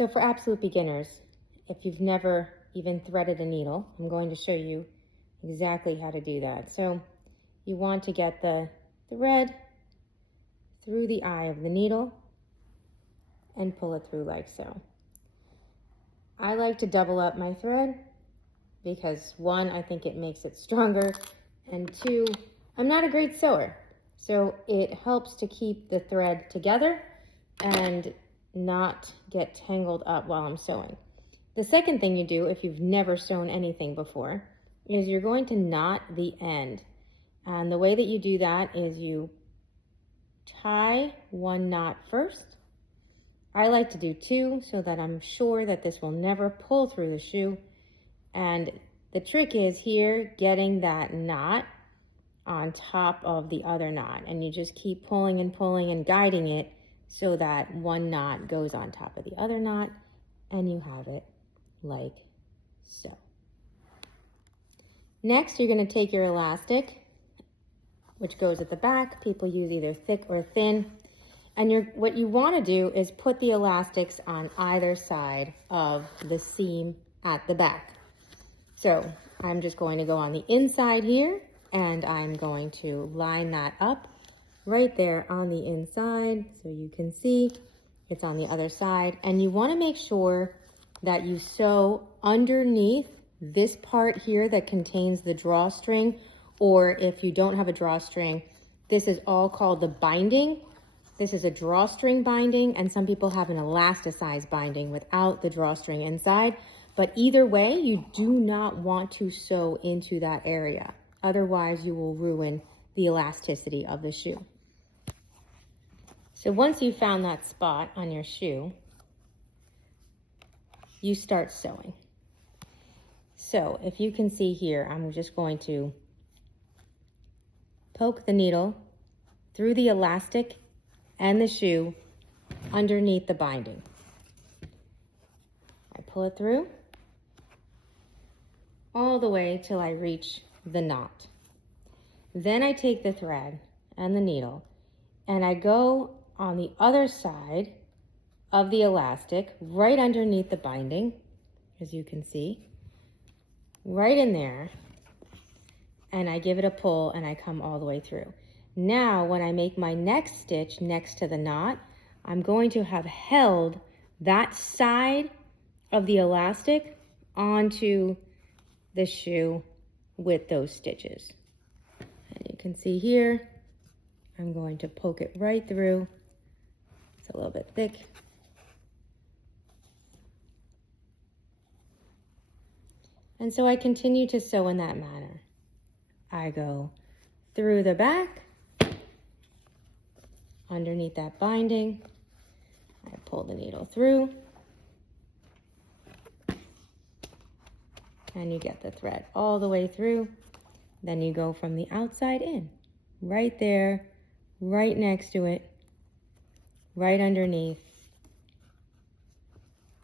So for absolute beginners, if you've never even threaded a needle, I'm going to show you exactly how to do that. So you want to get the thread through the eye of the needle and pull it through like so. I like to double up my thread because one, I think it makes it stronger, and two, I'm not a great sewer. So it helps to keep the thread together and not get tangled up while I'm sewing. The second thing you do, if you've never sewn anything before, is you're going to knot the end. And the way that you do that is you tie one knot first. I like to do two so that I'm sure that this will never pull through the shoe. And the trick is here getting that knot on top of the other knot, and you just keep pulling and pulling and guiding it so that one knot goes on top of the other knot, and you have it like so. Next, you're going to take your elastic, which goes at the back. People use either thick or thin. And what you want to do is put the elastics on either side of the seam at the back. So I'm just going to go on the inside here, and I'm going to line that up right there on the inside so you can see it's on the other side. And you want to make sure that you sew underneath this part here that contains the drawstring, or if you don't have a drawstring, this is all called the binding. This is a drawstring binding, and some people have an elasticized binding without the drawstring inside. But either way, you do not want to sew into that area. Otherwise, you will ruin the elasticity of the shoe. So once you've found that spot on your shoe, you start sewing. So if you can see here, I'm just going to poke the needle through the elastic and the shoe underneath the binding. I pull it through all the way till I reach the knot. Then I take the thread and the needle and I go on the other side of the elastic right underneath the binding, as you can see, right in there, and I give it a pull and I come all the way through. Now, when I make my next stitch next to the knot, I'm going to have held that side of the elastic onto the shoe with those stitches. And you can see here, I'm going to poke it right through. It's a little bit thick. And so I continue to sew in that manner. I go through the back, underneath that binding, I pull the needle through, and you get the thread all the way through. Then you go from the outside in, right there, right next to it, right underneath,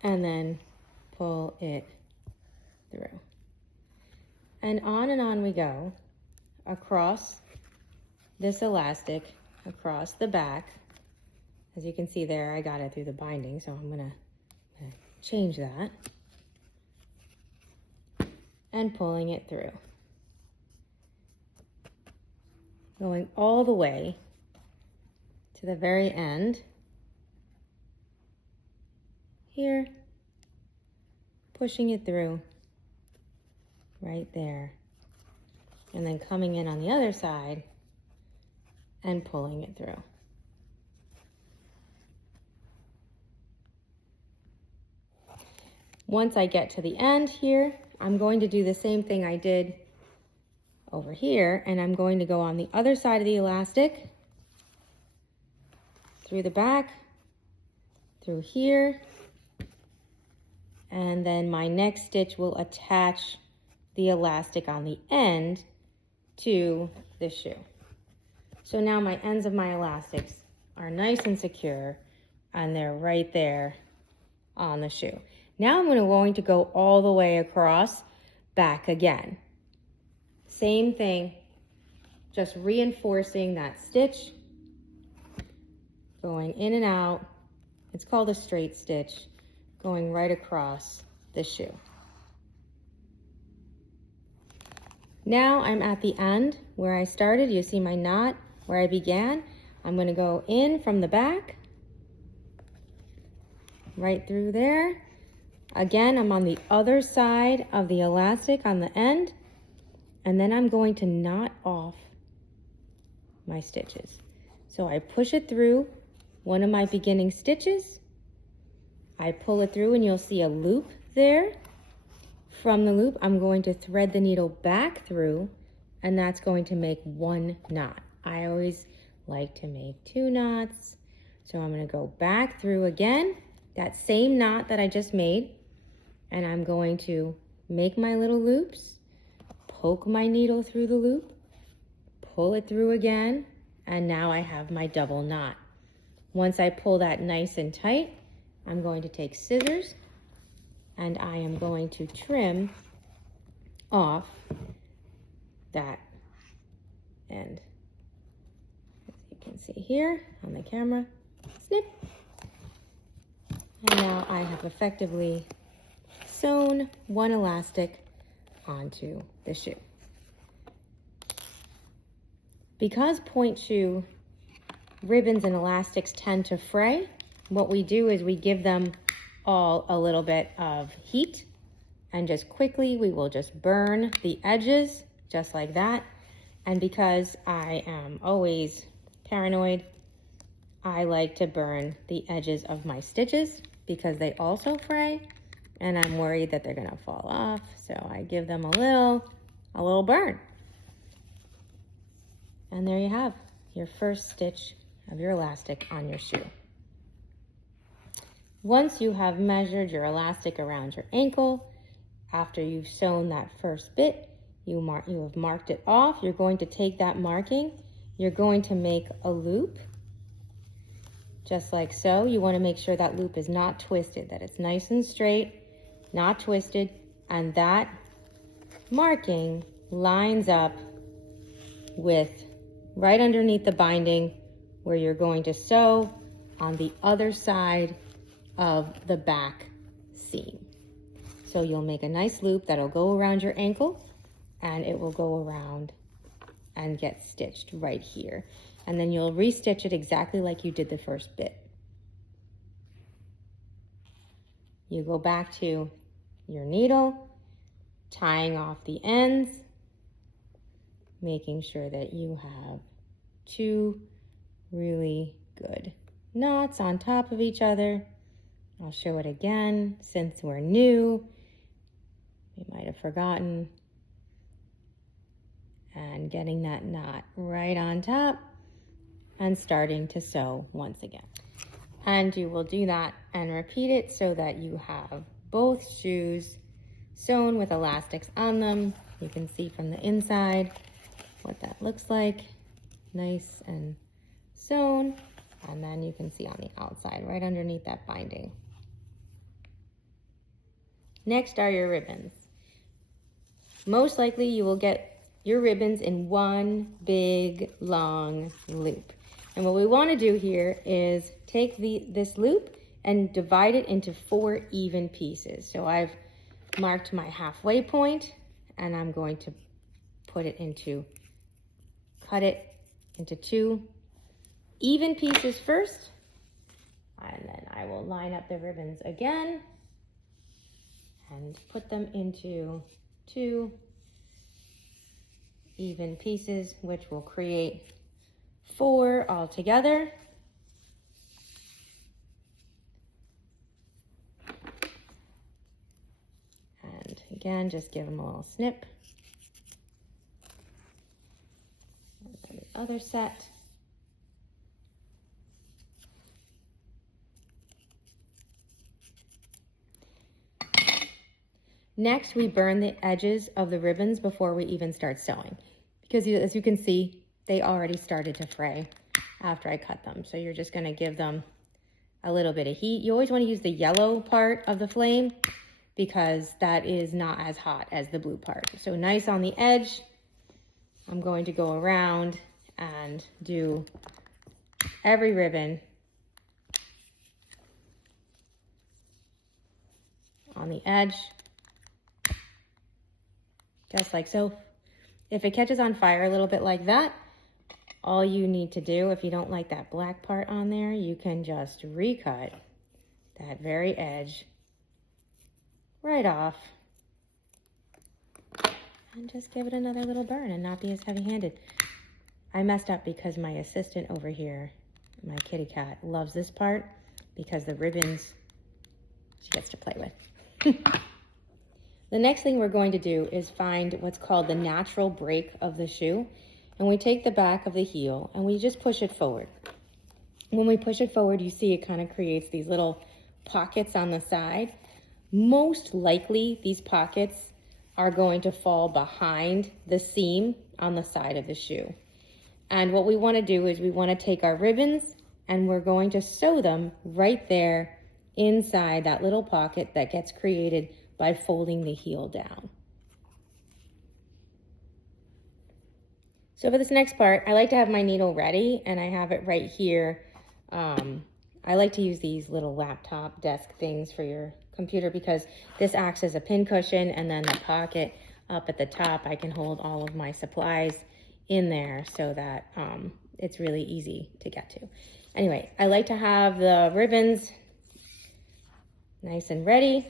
and then pull it through. And on we go across this elastic, across the back. As you can see there, I got it through the binding, so I'm gonna change that. And pulling it through. Going all the way to the very end. Here, pushing it through right there. And then coming in on the other side and pulling it through. Once I get to the end here, I'm going to do the same thing I did over here, and I'm going to go on the other side of the elastic, through the back, through here, and then my next stitch will attach the elastic on the end to the shoe. So now my ends of my elastics are nice and secure, and they're right there on the shoe. Now I'm going to go all the way across back again. Same thing, just reinforcing that stitch, going in and out. It's called a straight stitch. going right across the shoe. Now I'm at the end where I started. You see my knot where I began. I'm going to go in from the back, right through there. Again, I'm on the other side of the elastic on the end, and then I'm going to knot off my stitches. So I push it through one of my beginning stitches. I pull it through and you'll see a loop there. From the loop, I'm going to thread the needle back through, and that's going to make one knot. I always like to make 2 knots. So I'm going to go back through again, that same knot that I just made, and I'm going to make my little loops, poke my needle through the loop, pull it through again, and now I have my double knot. Once I pull that nice and tight, I'm going to take scissors and I am going to trim off that end. As you can see here on the camera, snip. And now I have effectively sewn one elastic onto the shoe. Because point shoe ribbons and elastics tend to fray, what we do is we give them all a little bit of heat, and just quickly we will just burn the edges just like that. And because I am always paranoid, I like to burn the edges of my stitches because they also fray, and I'm worried that they're gonna fall off, so I give them a little burn. And there you have your first stitch of your elastic on your shoe. Once you have measured your elastic around your ankle, after you've sewn that first bit, you have marked it off. You're going to take that marking, you're going to make a loop, just like so. You want to make sure that loop is not twisted, that it's nice and straight, not twisted, and that marking lines up with right underneath the binding where you're going to sew on the other side of the back seam. So you'll make a nice loop that'll go around your ankle, and it will go around and get stitched right here. And then you'll restitch it exactly like you did the first bit. You go back to your needle, tying off the ends, making sure that you have 2 really good knots on top of each other. I'll show it again since we're new. We might have forgotten. And getting that knot right on top and starting to sew once again. And you will do that and repeat it so that you have both shoes sewn with elastics on them. You can see from the inside what that looks like. Nice and sewn. And then you can see on the outside, right underneath that binding. Next are your ribbons. Most likely you will get your ribbons in one big long loop. And what we want to do here is take this loop and divide it into 4 even pieces. So I've marked my halfway point, and I'm going to cut it into 2 even pieces first, and then I will line up the ribbons again and put them into 2 even pieces, which will create 4 altogether. And again, just give them a little snip. And then the other set. Next, we burn the edges of the ribbons before we even start sewing, because as you can see, they already started to fray after I cut them. So you're just going to give them a little bit of heat. You always want to use the yellow part of the flame because that is not as hot as the blue part. So nice on the edge. I'm going to go around and do every ribbon on the edge, just like so. If it catches on fire a little bit like that, all you need to do, if you don't like that black part on there, you can just recut that very edge right off and just give it another little burn and not be as heavy-handed. I messed up because my assistant over here, my kitty cat, loves this part because the ribbons she gets to play with. The next thing we're going to do is find what's called the natural break of the shoe. And we take the back of the heel and we just push it forward. When we push it forward, you see it kind of creates these little pockets on the side. Most likely, these pockets are going to fall behind the seam on the side of the shoe. And what we want to do is we want to take our ribbons and we're going to sew them right there inside that little pocket that gets created by folding the heel down. So for this next part, I like to have my needle ready and I have it right here. I like to use these little laptop desk things for your computer because this acts as a pin cushion, and then the pocket up at the top, I can hold all of my supplies in there so that it's really easy to get to. Anyway, I like to have the ribbons nice and ready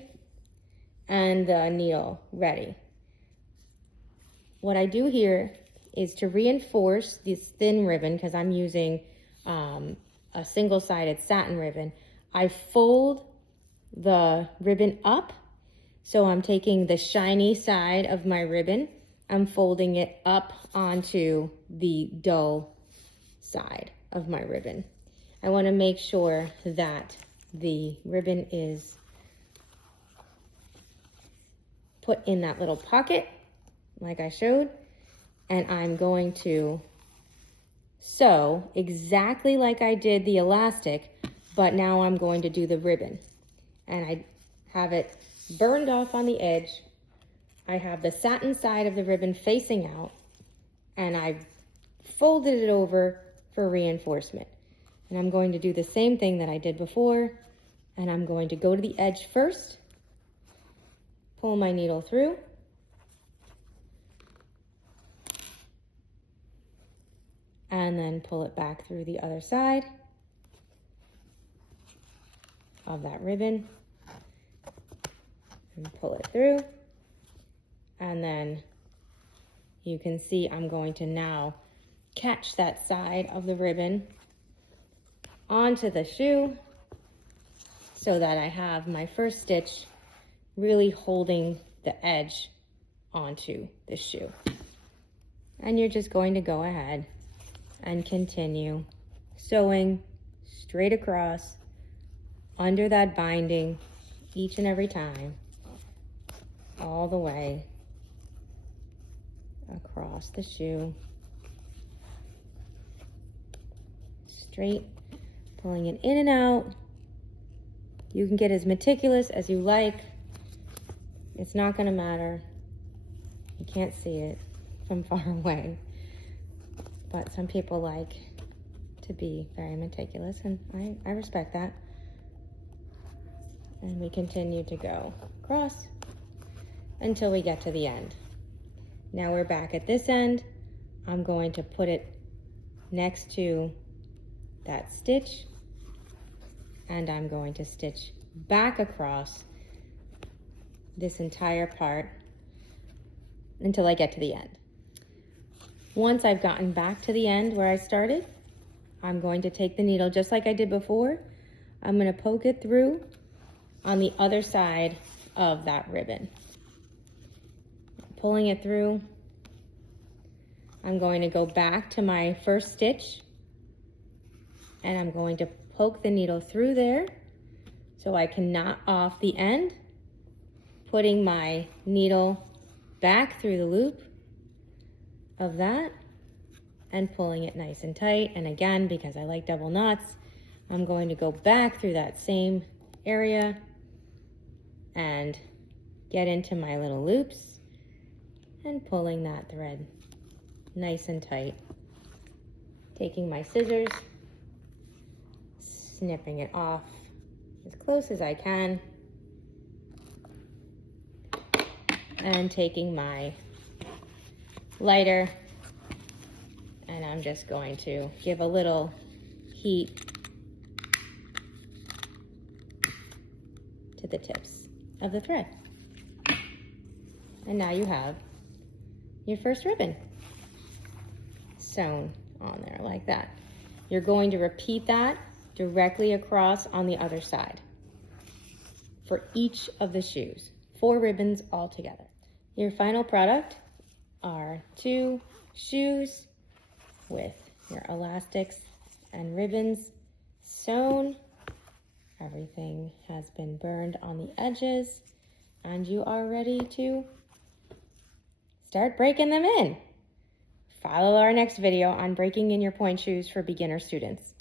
and the needle ready. What I do here is to reinforce this thin ribbon, because I'm using a single-sided satin ribbon. I fold the ribbon up, so I'm taking the shiny side of my ribbon, I'm folding it up onto the dull side of my ribbon. I want to make sure that the ribbon is put in that little pocket like I showed, and I'm going to sew exactly like I did the elastic, but now I'm going to do the ribbon. And I have it burned off on the edge. I have the satin side of the ribbon facing out, and I folded it over for reinforcement. And I'm going to do the same thing that I did before, and I'm going to go to the edge first, pull my needle through, and then pull it back through the other side of that ribbon and pull it through. And then you can see I'm going to now catch that side of the ribbon onto the shoe so that I have my first stitch really holding the edge onto the shoe. And you're just going to go ahead and continue sewing straight across under that binding each and every time, all the way across the shoe, straight, pulling it in and out. You can get as meticulous as you like. It's not going to matter. You can't see it from far away. But some people like to be very meticulous, and I respect that. And we continue to go across until we get to the end. Now we're back at this end. I'm going to put it next to that stitch, and I'm going to stitch back across this entire part until I get to the end. Once I've gotten back to the end where I started, I'm going to take the needle just like I did before. I'm going to poke it through on the other side of that ribbon. Pulling it through, I'm going to go back to my first stitch, and I'm going to poke the needle through there so I can knot off the end, putting my needle back through the loop of that and pulling it nice and tight. And again, because I like double knots, I'm going to go back through that same area and get into my little loops and pulling that thread nice and tight. Taking my scissors, snipping it off as close as I can, and taking my lighter, and I'm just going to give a little heat to the tips of the thread. And now you have your first ribbon sewn on there like that. You're going to repeat that directly across on the other side for each of the shoes. 4 ribbons all together. Your final product are 2 shoes with your elastics and ribbons sewn. Everything has been burned on the edges, and you are ready to start breaking them in. Follow our next video on breaking in your pointe shoes for beginner students.